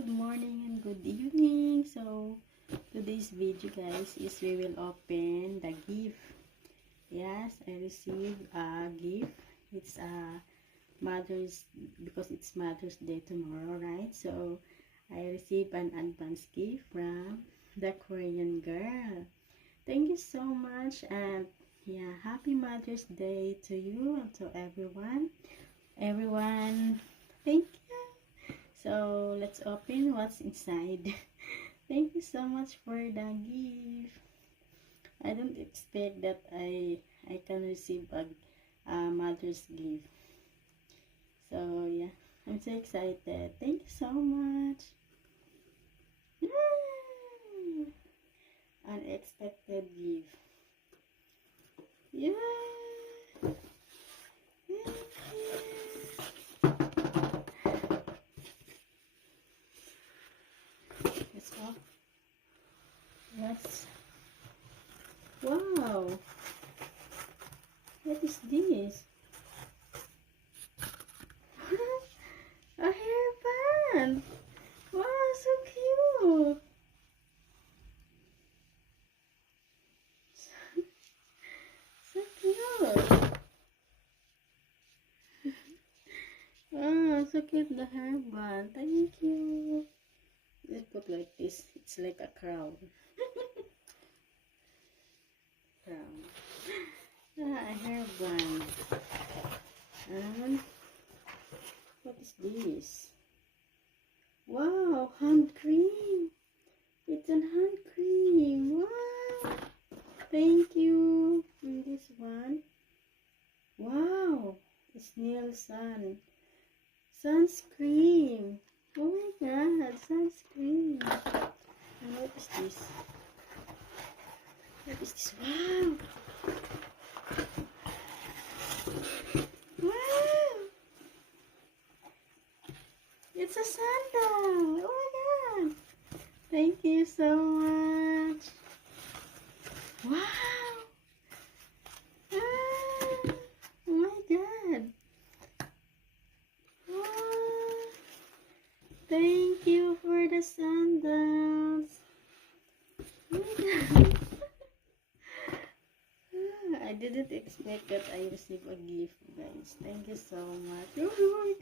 good morning and good evening. So today's video guys is we will open the gift. Yes, I received a gift. It's a mother's, because it's Mother's Day tomorrow, right? So I received an advance gift from the Korean girl. Thank you so much, and yeah, happy Mother's Day to you and to everyone. Thank you. So let's open what's inside. Thank you so much for the gift. I don't expect that I can receive a mother's gift. So yeah, I'm so excited. Thank you so much. Unexpected gift. Yeah. Let's go. Yes. Wow. What is this? A hairband. Wow, so cute. So cute. Oh, so cute, the hairband. Thank you. Let's put like this. It's like a crown. Crown. Ah, a hairband. And what is this? Wow, hand cream. It's a hand cream. Wow. Thank you. And this one. Wow. It's nail sunscreen. Oh my god, sunscreen. And what is this? What is this? Wow. Wow. It's a sandal. Oh my god. Thank you so much. Wow. Ah. Oh my god. Wow. Thank you for the sandals. Oh my god. I didn't expect that I received a gift, guys. Thank you so much. Oh my